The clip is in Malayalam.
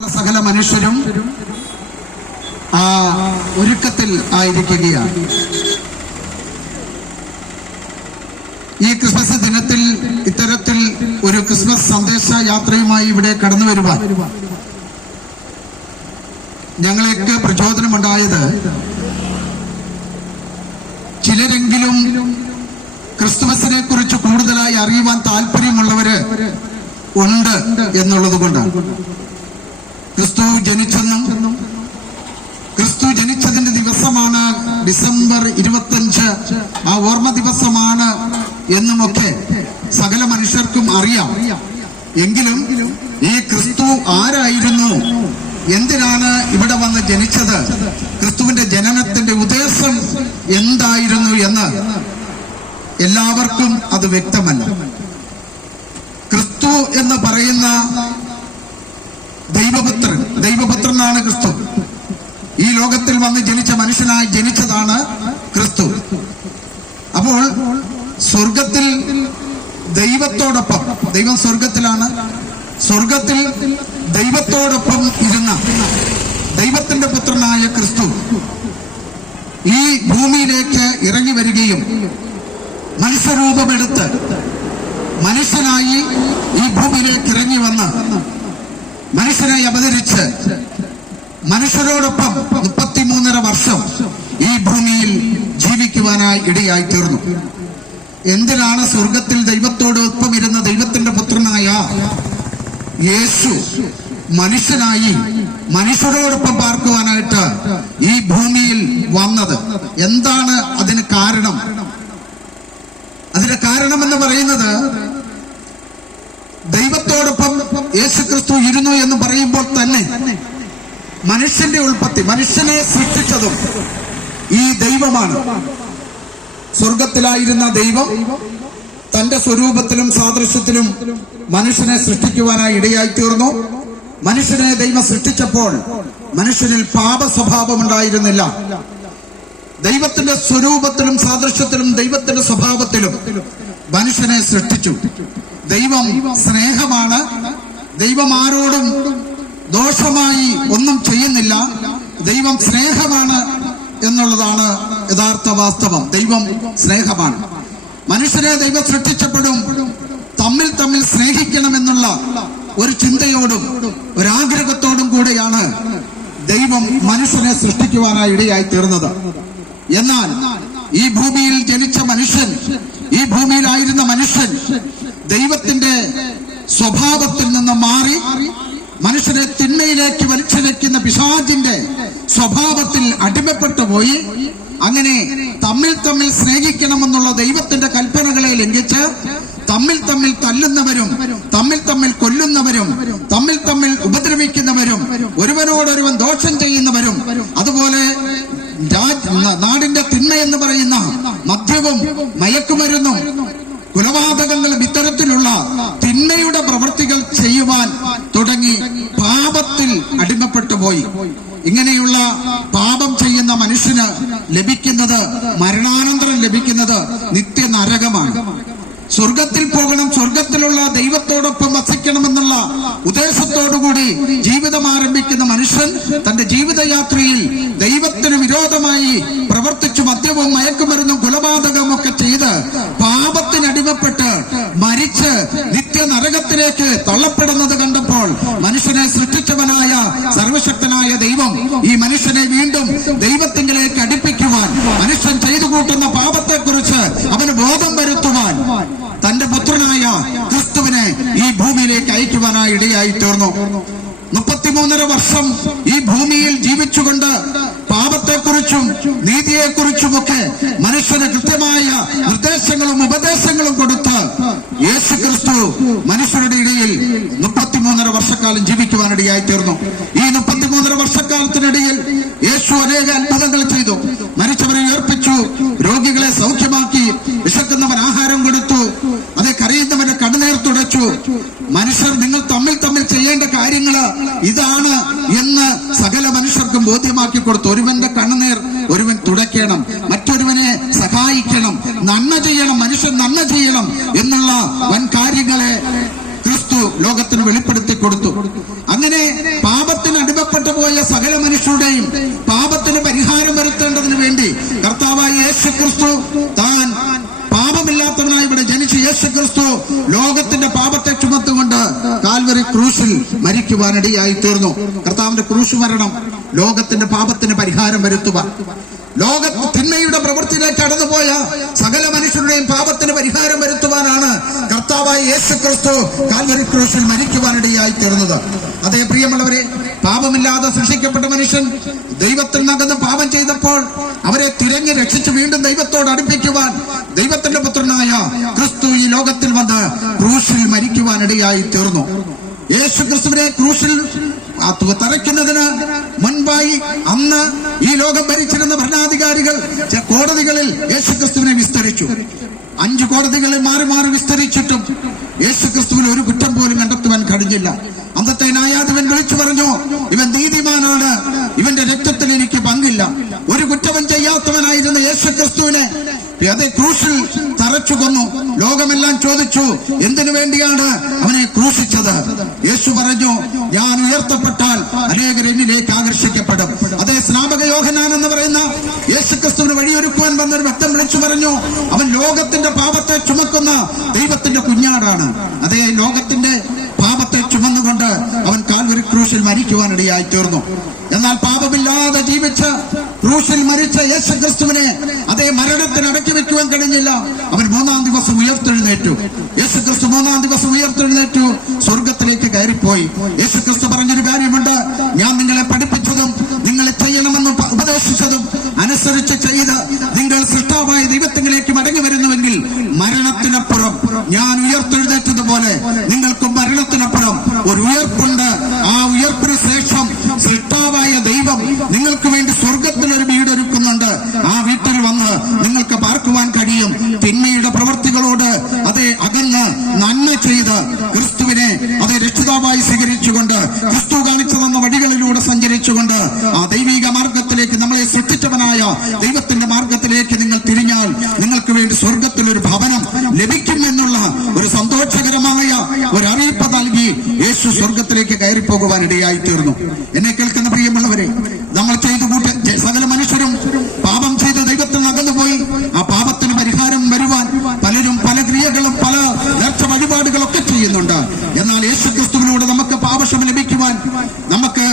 സകല മനുഷ്യരും ആ ഒരുക്കത്തിൽ ആയിരിക്കുകയാണ്. ഈ ക്രിസ്മസ് ദിനത്തിൽ ഇത്തരത്തിൽ ഒരു ക്രിസ്മസ് സന്ദേശ യാത്രയുമായി ഇവിടെ കടന്നു വരുവാൻ ഞങ്ങൾക്ക് പ്രചോദനമുണ്ടായത് ചിലരെങ്കിലും ക്രിസ്തുമസിനെ കുറിച്ച് കൂടുതലായി അറിയുവാൻ താല്പര്യമുള്ളവര് ഉണ്ട് എന്നുള്ളത് കൊണ്ടാണ്. ക്രിസ്തു ജനിച്ചതിന്റെ ദിവസമാണ് ഡിസംബർ 25, ആ ഓർമ്മ ദിവസമാണ് എന്നുമൊക്കെ സകല മനുഷ്യർക്കും അറിയാം. എങ്കിലും ഈ ക്രിസ്തു ആരായിരുന്നു, എന്തിനാണ് ഇവിടെ വന്ന് ജനിച്ചത്, ക്രിസ്തുവിന്റെ ജനനത്തിന്റെ ഉദ്ദേശം എന്തായിരുന്നു എന്ന് എല്ലാവർക്കും അത് വ്യക്തമല്ല. ക്രിസ്തു എന്ന് പറയുന്ന ദൈവപുത്രനാണ് ക്രിസ്തു. ഈ ലോകത്തിൽ വന്ന് ജനിച്ച മനുഷ്യനായി ജനിച്ചതാണ് ക്രിസ്തു. അപ്പോൾ സ്വർഗത്തിൽ ദൈവത്തോടൊപ്പം, ദൈവം സ്വർഗത്തിലാണ്, സ്വർഗത്തിൽ ദൈവത്തോടൊപ്പം ഇരുന്ന ദൈവത്തിന്റെ പുത്രനായ ക്രിസ്തു ഈ ഭൂമിയിലേക്ക് ഇറങ്ങി വരികയും മനുഷ്യരൂപമെടുത്ത് മനുഷ്യനായി ഈ ഭൂമിയിലേക്ക് ഇറങ്ങി വന്ന് മനുഷ്യനായി അവതരിച്ച് മനുഷ്യരോടൊപ്പം 33.5 വർഷം ഈ ഭൂമിയിൽ ജീവിക്കുവാനായി ഇടയായി തീർന്നു. എന്തിനാണ് സ്വർഗത്തിൽ ദൈവത്തോടൊപ്പം ഇരുന്ന ദൈവത്തിന്റെ പുത്രനായ യേശു മനുഷ്യനായി മനുഷ്യരോടൊപ്പം പാർക്കുവാനായിട്ട് ഈ ഭൂമിയിൽ വന്നത്? എന്താണ് അതിന് കാരണം? അതിന്റെ കാരണം എന്ന് പറയുന്നത്, ദൈവത്തോടൊപ്പം യേശുക്രിസ്തു ഇരുന്നു എന്ന് പറയുമ്പോൾ തന്നെ മനുഷ്യന്റെ ഉൽപ്പത്തി, മനുഷ്യനെ സൃഷ്ടിച്ചതും ഈ ദൈവമാണ്. സ്വർഗത്തിലായിരുന്ന ദൈവം തന്റെ സ്വരൂപത്തിലും സാദൃശ്യത്തിലും മനുഷ്യനെ സൃഷ്ടിക്കുവാനായി ഇടയായി തീർന്നു. മനുഷ്യനെ ദൈവം സൃഷ്ടിച്ചപ്പോൾ മനുഷ്യനിൽ പാപ സ്വഭാവം ഉണ്ടായിരുന്നില്ല. ദൈവത്തിന്റെ സ്വരൂപത്തിലും സാദൃശ്യത്തിലും ദൈവത്തിന്റെ സ്വഭാവത്തിലും മനുഷ്യനെ സൃഷ്ടിച്ചു. ദൈവം സ്നേഹമാണ്. ദൈവം ആരോടും ദോഷമായി ഒന്നും ചെയ്യുന്നില്ല. ദൈവം സ്നേഹമാണ് എന്നുള്ളതാണ് യഥാർത്ഥ വാസ്തവം. ദൈവം സ്നേഹമാണ്. മനുഷ്യരെ ദൈവം സൃഷ്ടിച്ചപ്പോഴും തമ്മിൽ സ്നേഹിക്കണമെന്നുള്ള ഒരു ചിന്തയോടും ഒരാഗ്രഹത്തോടും കൂടെയാണ് ദൈവം മനുഷ്യനെ സൃഷ്ടിക്കുവാനായി ഇടയായി തീർന്നത്. എന്നാൽ ഈ ഭൂമിയിൽ ജനിച്ച മനുഷ്യൻ, ഈ ഭൂമിയിലായിരുന്ന മനുഷ്യൻ ദൈവത്തിന്റെ സ്വഭാവത്തിൽ നിന്ന് മാറി മനുഷ്യനെ തിന്മയിലേക്ക് വലിച്ചിഴക്കുന്ന പിശാചിന്റെ സ്വഭാവത്തിൽ അടിമപ്പെട്ടു പോയി. അങ്ങനെ തമ്മിൽ സ്നേഹിക്കണമെന്നുള്ള ദൈവത്തിന്റെ കൽപ്പനകളെ ലംഘിച്ച് തമ്മിൽ തല്ലുന്നവരും തമ്മിൽ കൊല്ലുന്നവരും തമ്മിൽ ഉപദ്രവിക്കുന്നവരും ഒരുവനോടൊരുവൻ ദോഷം ചെയ്യുന്നവരും, അതുപോലെ നാടിന്റെ തിന്മ എന്ന് പറയുന്ന മദ്യവും മയക്കുമരുന്നും കൊലപാതകങ്ങളും ഇത്തരത്തിലുള്ള തിന്മയുടെ പ്രവൃത്തികൾ ചെയ്യുവാൻ തുടങ്ങി പാപത്തിൽ അടിമപ്പെട്ടു പോയി. ഇങ്ങനെയുള്ള പാപം ചെയ്യുന്ന മനുഷ്യന് ലഭിക്കുന്നത്, മരണാനന്തരം ലഭിക്കുന്നത് നിത്യനരകമാണ്. സ്വർഗത്തിൽ പോകണം, സ്വർഗത്തിലുള്ള ദൈവത്തോടൊപ്പം വസിക്കണമെന്നുള്ള ഉദ്ദേശത്തോടുകൂടി ജീവിതം ആരംഭിക്കുന്ന മനുഷ്യൻ തന്റെ ജീവിതയാത്രയിൽ ദൈവത്തിന് വിരോധമായി പ്രവർത്തിച്ചു മദ്യവും മയക്കുമരുന്നും കൊലപാതകവും ഒക്കെ ചെയ്ത് പാപത്തിനടിമപ്പെട്ട് മരിച്ച് നിത്യനരകത്തിലേക്ക് തള്ളപ്പെടുന്നത് കണ്ടപ്പോൾ മനുഷ്യനെ സൃഷ്ടിച്ചവനായ സർവശക്തനായ ദൈവം ഈ മനുഷ്യനെ വീണ്ടും ദൈവത്തിങ്കിലേക്ക് അടുപ്പിക്കുവാൻ, മനുഷ്യൻ ചെയ്തു കൂട്ടുന്ന പാപത്തെക്കുറിച്ച് അവന് ബോധം വരുത്തുവാൻ തന്റെ പുത്രനായ ക്രിസ്തുവിനെ ഈ ഭൂമിയിലേക്ക് അയക്കുവാനായി ഇടയായി തീർന്നു. 33.5 വർഷം ഈ ഭൂമിയിൽ ജീവിച്ചുകൊണ്ട് പാപത്തെക്കുറിച്ചും നീതിയെക്കുറിച്ചുമൊക്കെ മനുഷ്യന് കൃത്യമായ നിർദ്ദേശങ്ങളും ഉപദേശങ്ങളും കൊടുത്ത് യേശു ക്രിസ്തു മനുഷ്യരുടെ ഇടയിൽ 33.5 വർഷക്കാലം ജീവിക്കുവാനിടയായി തീർന്നു. ഈ 33.5 വർഷക്കാലത്തിനിടയിൽ യേശു അനേക അത്ഭുതങ്ങൾ ചെയ്തു. മരിച്ചവരെ ഉയർപ്പിച്ചു, രോഗികളെ സൗഖ്യമാക്കി, വിശക്കുന്നവൻ ആഹാരം കൊടുത്തു, അതേ കരയുന്നവന്റെ കണ്ണുനീർ തുടച്ചു. മനുഷ്യർ നിങ്ങൾ തമ്മിൽ ചെയ്യേണ്ട കാര്യങ്ങൾ ഇതാണ് എന്ന് സകല മനുഷ്യർക്കും ബോധ്യമാക്കി കൊടുത്തു. ഒരുവന്റെ കണ്ണുനീർ ഒരുവൻ തുടയ്ക്കണം, മറ്റൊരുവനെ സഹായിക്കണം, നന്മ ചെയ്യണം, മനുഷ്യൻ നന്മ ചെയ്യണം എന്നുള്ള വൻ കാര്യങ്ങളെ ക്രിസ്തു ലോകത്തിന് വെളിപ്പെടുത്തി കൊടുത്തു. അങ്ങനെ പാപ മരിക്കുവാനിടയായി തീർന്നു. കർത്താവിന്റെ ക്രൂശ് മരണം ലോകത്തിന്റെ പാപത്തിന് പരിഹാരം വരുത്തുവാൻ, ലോക തിന്മയുടെ പ്രവൃത്തിയിലേക്ക് കടന്നുപോയ സകല മനുഷ്യരുടെയും പാപത്തിന് പരിഹാരം വരുത്തുവാനാണ് കർത്താവായ യേശു ക്രിസ്തു കാൽവരി ക്രൂശിൽ മരിക്കുവാനിടയായി തീർന്നത്. അതേ പ്രിയമുള്ളവരെ, പാപമില്ലാതെ സൃഷ്ടിക്കപ്പെട്ട മനുഷ്യൻ ദൈവത്തിൽ നിന്നകന്ന് പാപം ചെയ്തപ്പോൾ അവരെ തിരഞ്ഞ് രക്ഷിച്ച് വീണ്ടും ദൈവത്തോട് അടുപ്പിക്കുവാൻ ദൈവത്തിന്റെ പുത്രനായ ക്രിസ്തു ഈ ലോകത്തിൽ വന്ന് ക്രൂശിൽ മരിക്കുവാനിടയായി തീർന്നു. യേശു ക്രിസ്തുവിനെ ക്രൂശിൽ തറയ്ക്കുന്നതിന് മുൻപായി അന്ന് ഈ ലോകം ഭരിച്ചിരുന്ന ഭരണാധികാരികൾ കോടതികളിൽ യേശു ക്രിസ്തുവിനെ വിസ്തരിച്ചു. 5 കോടതികളിൽ മാറി മാറി വിസ്തരിച്ചിട്ടും യേശു ക്രിസ്തുവിൽ ഒരു കുറ്റം പോലും കണ്ടെത്തുവാൻ കഴിഞ്ഞില്ല. അന്നത്തെ ന്യായാധിപൻ വിളിച്ചു പറഞ്ഞു, ഇവൻ നീതിമാനാണ്, ഇവന്റെ രക്തത്തിൽ എനിക്ക് പങ്കില്ല. ഒരു കുറ്റവും ചെയ്യാത്തവനായിരുന്ന യേശു ക്രിസ്തുവിനെ അതേ ക്രൂശിൽ തറച്ചു കൊന്നു. ലോകമെല്ലാം ചോദിച്ചു, എന്തിനു വേണ്ടിയാണ് അവനെ ക്രൂശിച്ചത്? യേശു പറഞ്ഞു, ഞാൻ ഉയർത്തപ്പെട്ടാൽ അനേകർ എന്നിലേക്ക് ആകർഷിക്കപ്പെടും. അതേ സ്നാപക യോഹന്നാൻ എന്ന് പറയുന്ന യേശു ക്രിസ്തുവിന് വഴിയൊരുക്കുവാൻ വന്നൊരു വ്യക്തം വിളിച്ചു പറഞ്ഞു, അവൻ ലോകത്തിന്റെ പാപത്തെ ചുമക്കുന്ന ദൈവത്തിന്റെ കുഞ്ഞാടാണ്. അതേ ലോകത്തിന്റെ പാപത്തെ ചുമന്നുകൊണ്ട് അവൻ കാൽവരി ക്രൂശിൽ മരിക്കുവാനിടയായി തീർന്നു. എന്നാൽ പാപമില്ലാതെ ജീവിച്ച ക്രൂശിൽ മരിച്ച യേശു ക്രിസ്തുവിനെ അതേ മരണത്തിന് അടക്കി വെക്കുവാൻ കഴിഞ്ഞില്ല. അവൻ 3-ാം ദിവസം ഉയർത്തെഴുന്നേറ്റു. യേശു ക്രിസ്തു 3-ാം ദിവസം ഉയർത്തെഴുന്നേറ്റു, സ്വർഗത്തിലേക്ക് കയറിപ്പോയി. യേശു ക്രിസ്തു പറഞ്ഞൊരു കാര്യമുണ്ട്, ഞാൻ നിങ്ങളെ പഠിപ്പിച്ചതും നിങ്ങളെ ചെയ്യണമെന്ന് ഉപദേശിച്ചതും അനുസരിച്ച് ചെയ്ത് നിങ്ങൾ സൃഷ്ടാവായ ദൈവത്തിലേക്ക് മടങ്ങി വരുന്നുവെങ്കിൽ മരണത്തിനപ്പുറം ഞാൻ ഉയർത്തെഴുന്നേറ്റതുപോലെ നിങ്ങൾക്കും മരണത്തിനപ്പുറം ഒരു ഉയർപ്പുണ്ട്. ആ ഉയർപ്പിന് ശേഷം സൃഷ്ടാവായ ദൈവം നിങ്ങൾക്ക് വേണ്ടി സ്വർഗത്തിലൊരു വീടൊരുക്കുന്നുണ്ട്. ആ വീട്ടിൽ വന്ന് നിങ്ങൾക്ക് പാർക്കുവാൻ കഴിയും. തിന്മയുടെ പ്രവൃത്തികളോട് അതേ അകന്ന് നന്മ ചെയ്ത് ക്രിസ്തുവിനെ അതേ രക്ഷിതാവായി സ്വീകരിച്ചുകൊണ്ട് ക്രിസ്തു കാണിച്ചു തന്ന വഴികളിലൂടെ സഞ്ചരിച്ചുകൊണ്ട് ആ ദൈവിക മാർഗത്തിലേക്ക്, നമ്മളെ സൃഷ്ടിച്ചവനായ ദൈവത്തിന്റെ മാർഗത്തിലേക്ക് നിങ്ങൾ തിരിഞ്ഞാൽ നിങ്ങൾക്ക് വേണ്ടി സ്വർഗത്തിൽ ഒരു ഭവനം ലഭിക്കും എന്നുള്ള ഒരു സന്തോഷകരമായ ഒരു അറിയിപ്പ് നൽകി യേശു സ്വർഗത്തിലേക്ക് കയറിപ്പോകുവാൻ ഇടയായി തീർന്നു. എന്നെ കേൾക്കുന്ന പ്രിയമുള്ളവരെ, നമ്മൾ ചെയ്തു കൂട്ടി സകല മനുഷ്യരും പാപം ചെയ്ത് ദൈവത്തിൽ അകന്നുപോയി. ആ പാപത്തിന് പരിഹാരം വരുവാൻ പലരും പല ക്രിയകളും പല നേർച്ച വഴിപാടുകളൊക്കെ ചെയ്യുന്നുണ്ട്. എന്നാൽ യേശു ക്രിസ്തുവിലൂടെ നമുക്ക് പാപക്ഷമ ലഭിക്കുവാൻ, നമുക്ക്